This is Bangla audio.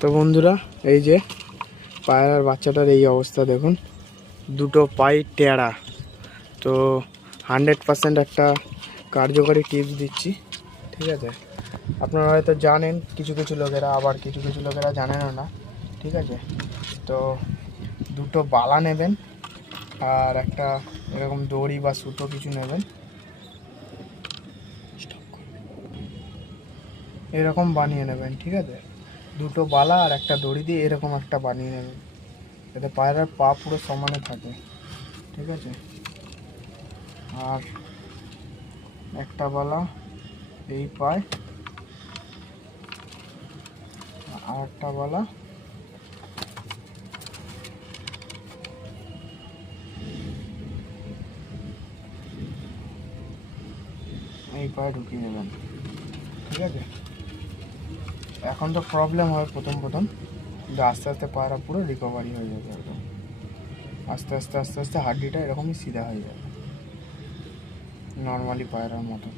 তো বন্ধুরা, এই যে পায়রার বাচ্চাটার এই অবস্থা দেখুন, দুটো পাই টেরা। তো 100% একটা কার্যকরী টিপস দিচ্ছি, ঠিক আছে? আপনারা হয়তো জানেন কিছু কিছু লোকেরা, আবার কিছু কিছু লোকেরা জানেনও না, ঠিক আছে? তো দুটো বালা নেবেন আর একটা এরকম দড়ি বা সুতো কিছু নেবেন, এরকম বানিয়ে নেবেন, ঠিক আছে? দুটো বালা আর একটা দড়ি দিয়ে এরকম একটা বানিয়ে নেবেন, যাতে পায়রার পা পুরো সমানে থাকে, ঠিক আছে? আর একটা বালা এই পায়, আর একটা বালা এই পায়ে ঢুকিয়ে নেবেন, ঠিক আছে? এখন তো প্রবলেম হয় প্রথম প্রথম, কিন্তু আস্তে আস্তে পায়রা পুরো রিকভারি হয়ে যাবে একদম। আস্তে আস্তে আস্তে আস্তে হাড্ডিটা এরকমই সিধা হয়ে যাবে, নর্মালি পায়রার মতো।